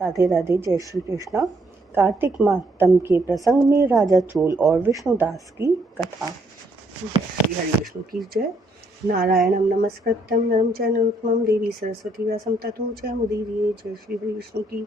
राधे राधे, जय श्री कृष्णा। कार्तिक मातम के प्रसंग में राजा चोल और विष्णुदास की कथा। श्री हरि विष्णु की जय। नारायणं नमस्कृत्यं नरं चैव नरोत्तमं देवी सरस्वती व्यासं ततो जयमुदीरये। जय श्री हरि विष्णु की।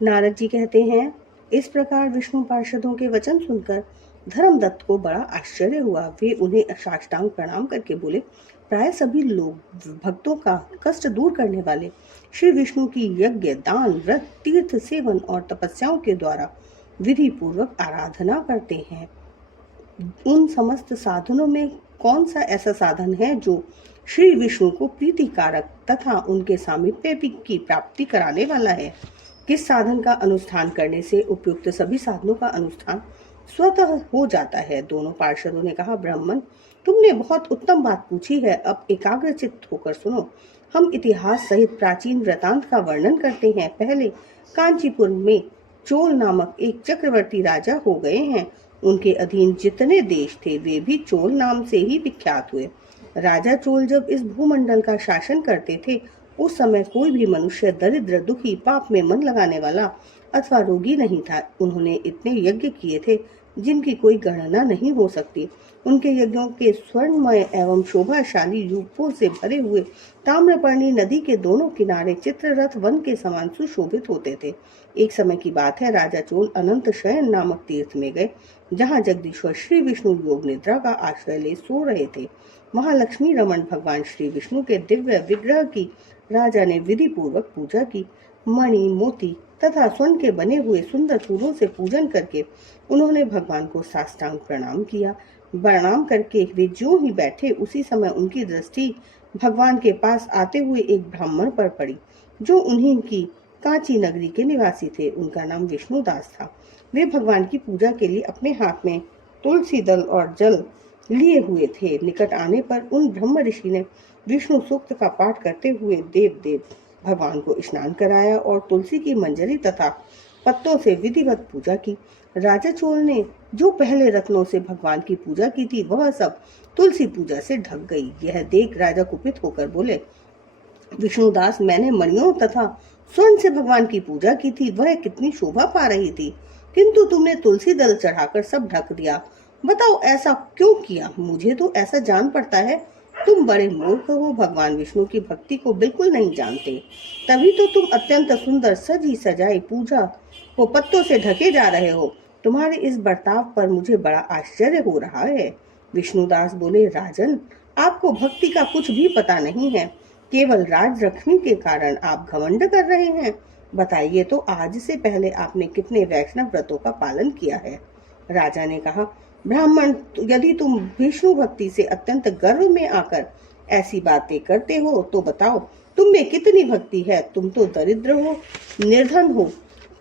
नारद जी कहते हैं, इस प्रकार विष्णु पार्षदों के वचन सुनकर धर्मदत्त को बड़ा आश्चर्य हुआ। वे उन्हें साष्टांग प्रणाम करके बोले, प्राय सभी लोग भक्तों का कष्ट दूर करने वाले श्री विष्णु की यज्ञ, दान, व्रत, तीर्थ सेवन और तपस्याओं के द्वारा विधि पूर्वक आराधना करते हैं। उन समस्त साधनों में कौन सा ऐसा साधन है जो श्री विष्णु को प्रीतिकारक तथा उनके सामीप्य की प्राप्ति कराने वाला है? किस साधन का अनुष्ठान करने से उपयुक्त सभी साधनों का अनुष्ठान स्वतः हो जाता है? दोनों पार्षदों ने कहा, ब्राह्मण, तुमने बहुत उत्तम बात पूछी है। अब एकाग्रचित्त होकर सुनो। हम इतिहास सहित प्राचीन वृतांत का वर्णन करते हैं। पहले कांचीपुर में चोल नामक एक चक्रवर्ती राजा हो गए हैं। उनके अधीन जितने देश थे वे भी चोल नाम से ही विख्यात हुए। राजा चोल जब इस भूमंडल का शासन करते थे, उस समय कोई भी मनुष्य दरिद्र, दुखी, पाप में मन लगाने वाला अथवा रोगी नहीं था। उन्होंने इतने यज्ञ किए थे जिनकी कोई गणना नहीं हो सकती। उनके यज्ञों के स्वर्णमय एवं शोभाशाली रूपों से भरे हुए ताम्रपर्णी नदी के दोनों किनारे चित्ररथ वन के समान सुशोभित होते थे। एक समय की बात है, राजा चोल अनंत शयन नामक तीर्थ में गए, जहाँ जगदीश्वर श्री विष्णु योग निद्रा का आश्रय ले सो रहे थे। वहाँ लक्ष्मी रमण भगवान श्री विष्णु के दिव्य विग्रह की राजा ने विधि पूर्वक पूजा की। मणि, मोती तथा स्वर्ण के बने हुए सुंदर फूलों से पूजन करके उन्होंने भगवान को साष्टांग प्रणाम किया। प्रणाम करके वे जो ही बैठे, उसी समय उनकी दृष्टि भगवान के पास आते हुए एक ब्राह्मण पर पड़ी, जो उन्हीं की कांची नगरी के निवासी थे। उनका नाम विष्णुदास था। वे भगवान की पूजा के लिए अपने हाथ में तुलसी दल और जल लिए हुए थे। निकट आने पर उन ब्रह्म ऋषि ने विष्णु सूक्त का पाठ करते हुए देव भगवान को स्नान कराया और तुलसी की मंजरी तथा पत्तों से विधिवत पूजा की। राजा चोल ने जो पहले रत्नों से भगवान की पूजा की थी, वह सब तुलसी पूजा से ढक गई। यह देख राजा कुपित होकर बोले, विष्णुदास, मैंने मणियों तथा स्वर्ण से भगवान की पूजा की थी, वह कितनी शोभा पा रही थी, किंतु तुमने तुलसी दल चढ़ाकर सब ढक दिया। बताओ ऐसा क्यों किया? मुझे तो ऐसा जान पड़ता है तुम बड़े मूर्ख हो, भगवान विष्णु की भक्ति को बिल्कुल नहीं जानते। तभी तो तुम अत्यंत सुंदर सजी सजाई पूजा को पत्तों से ढके जा रहे हो। तुम्हारे इस बर्ताव पर मुझे बड़ा आश्चर्य हो रहा है। विष्णुदास बोले, राजन, आपको भक्ति का कुछ भी पता नहीं है। केवल राज रखने के कारण आप घमंड कर रहे हैं। बताइए तो, आज से पहले आपने कितने वैष्णव व्रतों का पालन किया है? राजा ने कहा, ब्राह्मण, यदि तुम विष्णु भक्ति से अत्यंत गर्व में आकर ऐसी बातें करते हो तो बताओ, तुम में कितनी भक्ति है? तुम तो दरिद्र हो, निर्धन हो।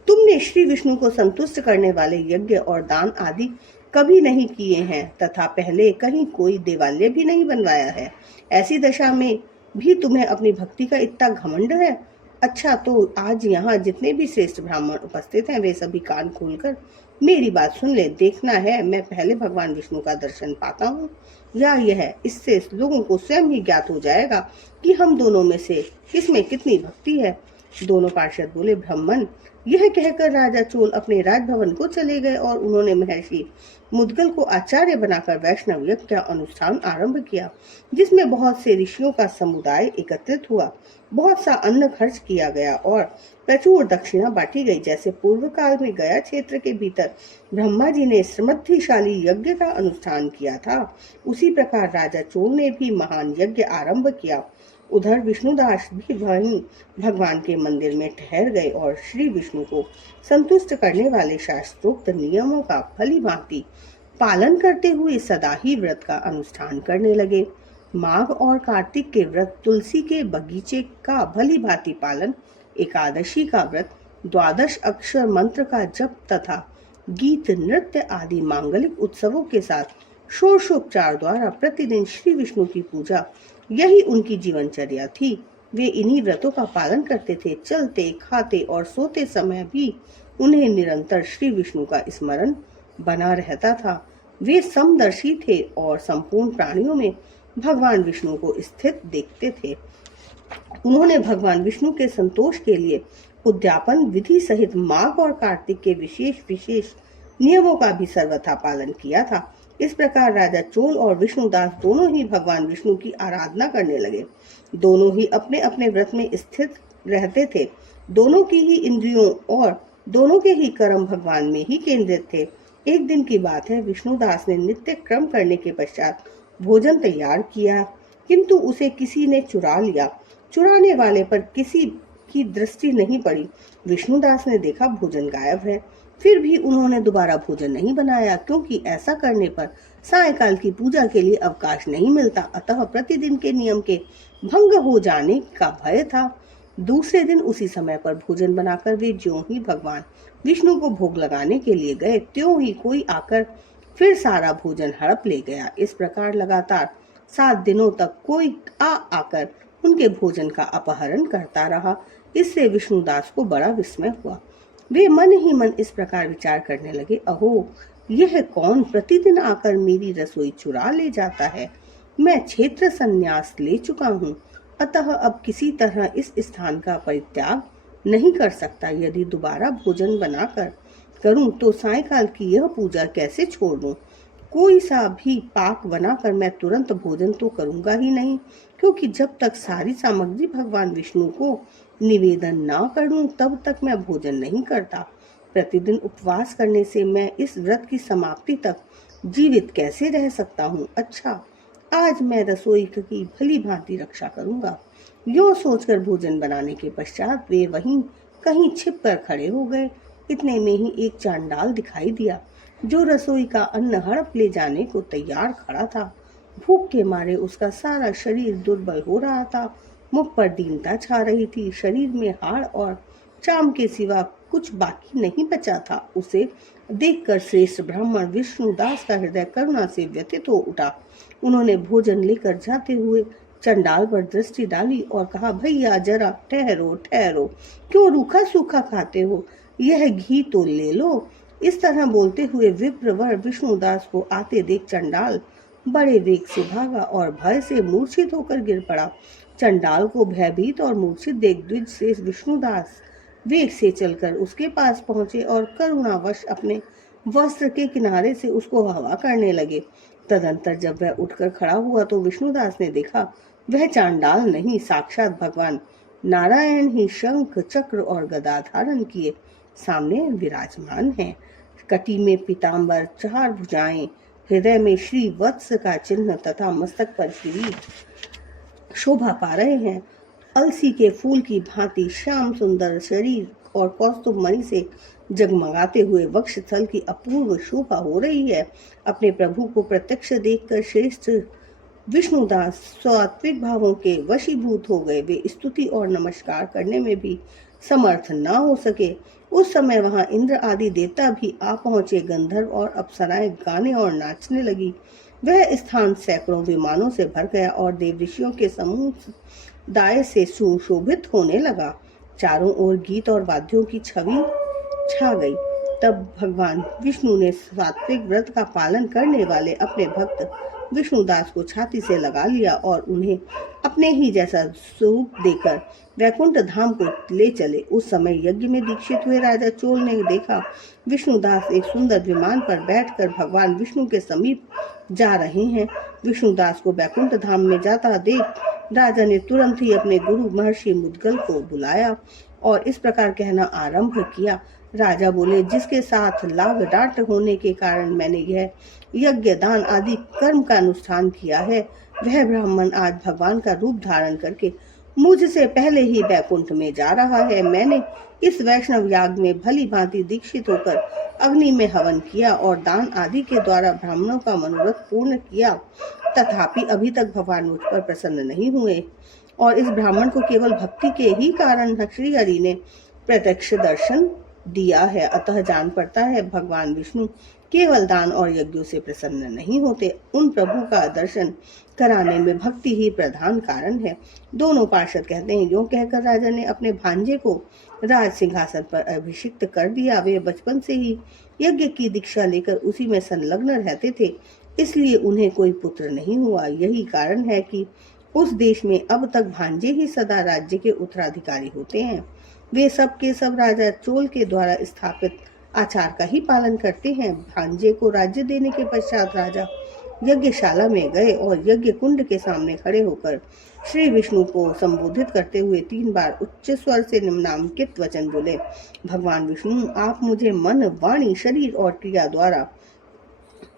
तुमने श्री विष्णु को संतुष्ट करने वाले यज्ञ और दान आदि कभी नहीं किए हैं तथा पहले कहीं कोई देवालय भी नहीं बनवाया है। ऐसी दशा में भी तुम्हें अपनी भक्ति का इतना घमंड है। अच्छा, तो आज यहाँ जितने भी श्रेष्ठ ब्राह्मण उपस्थित हैं, वे सभी कान खोलकर मेरी बात सुन ले। देखना है मैं पहले भगवान विष्णु का दर्शन पाता हूँ या यह, इससे लोगों को स्वयं ही ज्ञात हो जाएगा कि हम दोनों में से किसमें कितनी भक्ति है। दोनों पार्षद बोले, ब्राह्मण। यह कहकर राजा चोल अपने राजभवन को चले गए और उन्होंने महर्षि मुद्गल को आचार्य बनाकर वैष्णव यज्ञ का अनुष्ठान आरंभ किया, जिसमें बहुत से ऋषियों का समुदाय एकत्रित हुआ। बहुत सा अन्न खर्च किया गया और प्रचुर दक्षिणा बांटी गई। जैसे पूर्व काल में गया क्षेत्र के भीतर ब्रह्मा जी ने समृद्धिशाली यज्ञ का अनुष्ठान किया था, उसी प्रकार राजा चोल ने भी महान यज्ञ आरंभ किया। उधर विष्णुदास भी वहीं भगवान के मंदिर में ठहर गए और श्री विष्णु को संतुष्ट करने वाले शास्त्रोक्त नियमों का भली भांति पालन करते हुए सदा ही व्रत का अनुष्ठान करने लगे। माघ और कार्तिक के व्रत, तुलसी के बगीचे का भली भांति पालन, एकादशी का व्रत, द्वादश अक्षर मंत्र का जप तथा गीत, नृत्य आदि मांगलिक उत्सवों के साथ षोडशोपचार द्वारा प्रतिदिन श्री विष्णु की पूजा, यही उनकी जीवनचर्या थी। वे इन्हीं व्रतों का पालन करते थे। चलते, खाते और सोते समय भी उन्हें निरंतर श्री विष्णु का स्मरण बना रहता था। वे समदर्शी थे और संपूर्ण प्राणियों में भगवान विष्णु को स्थित देखते थे। उन्होंने भगवान विष्णु के संतोष के लिए उद्यापन विधि सहित माघ और कार्तिक के विशेष विशेष नियमों का भी सर्वथा पालन किया था। इस प्रकार राजा चोल और विष्णुदास दोनों ही भगवान विष्णु की आराधना करने लगे। दोनों ही अपने अपने व्रत में स्थित रहते थे। दोनों की ही इंद्रियों और दोनों के ही कर्म भगवान में ही केंद्रित थे। एक दिन की बात है, विष्णुदास ने नित्य क्रम करने के पश्चात भोजन तैयार किया, किंतु उसे किसी ने चुरा लिया। चुराने वाले पर किसी की दृष्टि नहीं पड़ी। विष्णुदास ने देखा भोजन गायब है। फिर भी उन्होंने दोबारा भोजन नहीं बनाया, क्योंकि ऐसा करने पर सायंकाल की पूजा के लिए अवकाश नहीं मिलता, अतः प्रतिदिन के नियम के भंग हो जाने का भय था। दूसरे दिन उसी समय पर भोजन बनाकर वे ज्यों ही भगवान विष्णु को भोग लगाने के लिए गए, त्यों ही कोई आकर फिर सारा भोजन हड़प ले गया। इस प्रकार लगातार 7 दिनों तक कोई आकर उनके भोजन का अपहरण करता रहा। इससे विष्णुदास को बड़ा विस्मय हुआ। वे मन ही मन इस प्रकार विचार करने लगे, अहो, यह कौन प्रतिदिन आकर मेरी रसोई चुरा ले जाता है। मैं क्षेत्र संन्यास ले चुका हूँ, अतः अब किसी तरह इस स्थान का परित्याग नहीं कर सकता। यदि दोबारा भोजन बनाकर करूं तो सायंकाल की यह पूजा कैसे छोड़ दूं। कोई सा भी पाक बनाकर मैं तुरंत भोजन तो करूंगा ही नहीं, क्योंकि जब तक सारी सामग्री भगवान विष्णु को निवेदन न करूं तब तक मैं भोजन नहीं करता। प्रतिदिन उपवास करने से मैं इस व्रत की समाप्ति तक जीवित कैसे रह सकता हूं। अच्छा, आज मैं रसोई की भली भांति रक्षा करूंगा। यूं सोचकर भोजन बनाने के पश्चात वे वहीं कहीं छिप कर खड़े हो गए। इतने में ही एक चांडाल दिखाई दिया, जो रसोई का अन्न हड़प ले जाने को तैयार खड़ा था। भूख के मारे उसका सारा शरीर दुर्बल हो रहा था। मुख पर दीनता छा रही थी। शरीर में हाड़ और चाम के सिवा कुछ बाकी नहीं बचा था। उसे देखकर श्रेष्ठ ब्राह्मण विष्णुदास का हृदय करुणा से व्यथित हो उठा। उन्होंने भोजन लेकर जाते हुए चंडाल पर दृष्टि डाली और कहा, भैया जरा ठहरो ठहरो, क्यों रूखा सूखा खाते हो, यह घी तो ले लो। इस तरह बोलते हुए विप्रवर विष्णुदास को आते देख चंडाल बड़े वेग से भागा और भय से मूर्छित होकर गिर पड़ा। चंडाल को भयभीत और मूर्छित देख द्विज से विष्णुदास वेग से चलकर उसके पास पहुंचे और करुणावश अपने वस्त्र के किनारे से उसको हवा करने लगे। तदंतर जब वह उठकर खड़ा हुआ तो विष्णुदास ने देखा वह चांडाल नहीं, साक्षात भगवान नारायण ही शंख चक्र और गदा धारण किए सामने विराजमान हैं। कटी में पीताम्बर, 4 भुजाएं, हृदय में श्री वत्स का चिन्ह तथा मस्तक पर किरीट शोभा पा रहे हैं। अलसी के फूल की भांति श्याम सुंदर शरीर और कौस्तुभ मणि से जगमगाते हुए वक्षस्थल की अपूर्व शोभा हो रही है। अपने प्रभु को प्रत्यक्ष देखकर श्रेष्ठ विष्णुदास सात्विक भावों के वशीभूत हो गए। वे स्तुति और नमस्कार करने में भी समर्थ न हो सके। उस समय वहां इंद्र आदि देवता भी आ पहुंचे। गंधर्व और अप्सराएं गाने और नाचने लगी। वह स्थान सैकड़ों विमानों से भर गया और देव ऋषियों के समूह दाय से सुशोभित होने लगा। चारों ओर गीत और वाद्यों की छवि छा गई। तब भगवान विष्णु ने सात्विक व्रत का पालन करने वाले अपने भक्त विष्णुदास को छाती से लगा लिया और उन्हें अपने ही जैसा स्वरूप देकर वैकुंठ धाम को ले चले। उस समय यज्ञ में दीक्षित हुए राजा चोल ने देखा विष्णुदास एक सुंदर विमान पर बैठकर भगवान विष्णु के समीप जा रहे हैं। विष्णुदास को वैकुंठ धाम में जाता देख राजा ने तुरंत ही अपने गुरु महर्षि मुद्गल को बुलाया और इस प्रकार कहना आरंभ किया। राजा बोले, जिसके साथ लाग डांट होने के कारण मैंने यह यज्ञ दान आदि कर्म का अनुष्ठान किया है, वह ब्राह्मण आज भगवान का रूप धारण करके मुझसे पहले ही वैकुंठ में जा रहा है। मैंने इस वैष्णव याग में भली भांति दीक्षित होकर अग्नि में हवन किया और दान आदि के द्वारा ब्राह्मणों का मनोरथ पूर्ण किया, तथापि अभी तक भगवान मुझ पर प्रसन्न नहीं हुए और इस ब्राह्मण को केवल भक्ति के ही कारण श्री हरि ने प्रत्यक्ष दर्शन दिया है। अतः जान पड़ता है भगवान विष्णु केवल दान और यज्ञों से प्रसन्न नहीं होते, उन प्रभु का दर्शन कराने में भक्ति ही प्रधान कारण है। दोनों पार्षद कहते हैं, यूं कहकर राजा ने अपने भांजे को राज सिंहासन पर अभिषिक्त कर दिया। वे बचपन से ही यज्ञ की दीक्षा लेकर उसी में संलग्न रहते थे, इसलिए उन्हें कोई पुत्र नहीं हुआ। यही कारण है कि उस देश में अब तक भांजे ही सदा राज्य के उत्तराधिकारी होते हैं। वे सब के सब राजा चोल के द्वारा स्थापित आचार का ही पालन करते हैं। भांजे को राज्य देने के पश्चात राजा यज्ञशाला में गए और यज्ञ कुंड के सामने खड़े होकर श्री विष्णु को संबोधित करते हुए 3 बार उच्च स्वर से निम्नांकित वचन बोले। भगवान विष्णु, आप मुझे मन, वाणी, शरीर और क्रिया द्वारा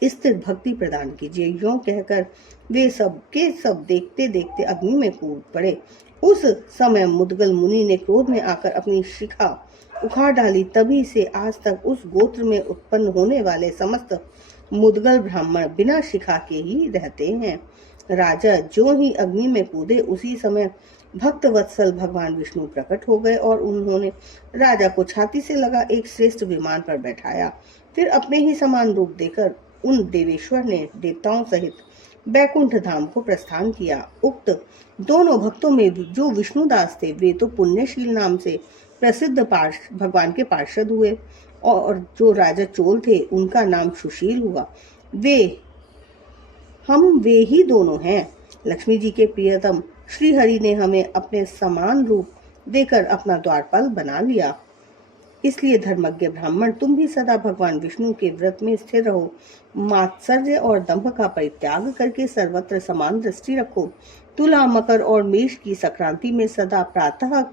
स्थिर भक्ति प्रदान कीजिए। यूं कहकर वे सब के सब देखते देखते अग्नि में कूद पड़े। उस समय मुद्गल मुनि ने क्रोध में आकर अपनी शिखा उखाड़ डाली। तभी से आज तक उस गोत्र में उत्पन्न होने वाले समस्त मुद्गल ब्राह्मण बिना शिखा के ही रहते हैं। राजा जो ही अग्नि में कूदे, उसी समय भक्त वत्सल भगवान विष्णु प्रकट हो गए और उन्होंने राजा को छाती से लगा एक श्रेष्ठ विमान पर बैठाया। फिर अपने ही समान रूप देकर उन देवेश्वर ने देवताओं सहित बैकुंठ धाम को प्रस्थान किया। उक्त दोनों भक्तों में जो विष्णुदास थे, वे तो पुण्यशील नाम से प्रसिद्ध भगवान के पार्षद हुए, और जो राजा चोल थे उनका नाम सुशील हुआ। वे ही दोनों हैं। लक्ष्मी जी के प्रियतम श्री हरि ने हमें अपने समान रूप देकर अपना द्वारपाल बना लिया। इसलिए धर्मज्ञ ब्राह्मण, तुम भी सदा भगवान विष्णु के व्रत में स्थिर रहो। मात्सर्य और दंभ का परित्याग करके सर्वत्र समान दृष्टि रखो। तुला, मकर और मेष की संक्रांति में सदा प्रातः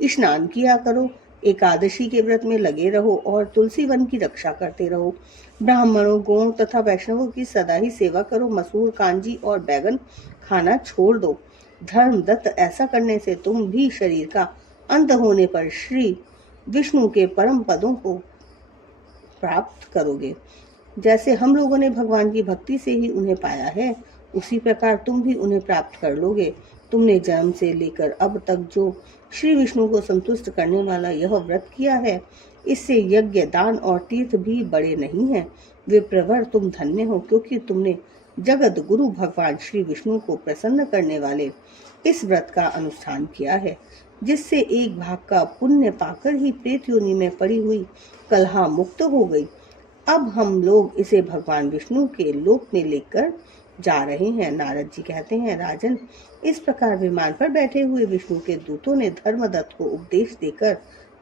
स्नान किया करो। एकादशी के व्रत में लगे रहो और तुलसी वन की रक्षा करते रहो। ब्राह्मणों, गौं तथा वैष्णवों की सदा ही सेवा करो। मसूर, कांजी और बैगन खाना छोड़ दो। धर्मदत्त, ऐसा करने से तुम भी शरीर का अंत होने पर श्री विष्णु के परम पदों को प्राप्त करोगे। जैसे हम लोगों ने भगवान की भक्ति से ही उन्हें पाया है, उसी प्रकार तुम भी उन्हें प्राप्त कर लोगे। तुमने जन्म से लेकर अब तक जो श्री विष्णु को संतुष्ट करने वाला यह व्रत किया है, इससे यज्ञ, दान और तीर्थ भी बड़े नहीं हैं। वे प्रवर, तुम धन्य हो, क्योंकि तुमने जगत गुरु भगवान श्री विष्णु को प्रसन्न करने वाले इस व्रत का अनुष्ठान किया है, जिससे एक भाग का पुण्य पाकर ही प्रेत योनि में पड़ी हुई कलहा मुक्त हो गई। अब हम लोग इसे भगवान विष्णु के लोक में लेकर जा रहे हैं। नारद जी कहते हैं, राजन, इस प्रकार विमान पर बैठे हुए विष्णु के दूतों ने धर्मदत्त को उपदेश देकर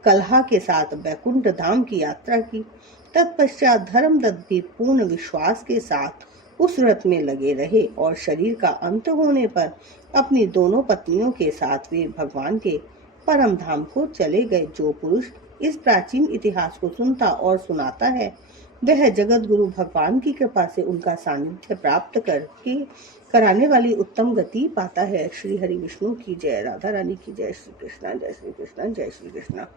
कलहा के साथ बैकुंठ धाम की यात्रा की। तत्पश्चात धर्मदत्त भी पूर्ण विश्वास के साथ उस व्रत में लगे रहे और शरीर का अंत होने पर अपनी दोनों पत्नियों के साथ वे भगवान के परम धाम को चले गए। जो पुरुष इस प्राचीन इतिहास को सुनता और सुनाता है, वह जगत गुरु भगवान की कृपा से उनका सानिध्य प्राप्त करके कराने वाली उत्तम गति पाता है। श्री हरि विष्णु की जय। राधा रानी की जय। श्री कृष्णा, जय श्री कृष्णा, जय श्री कृष्णा।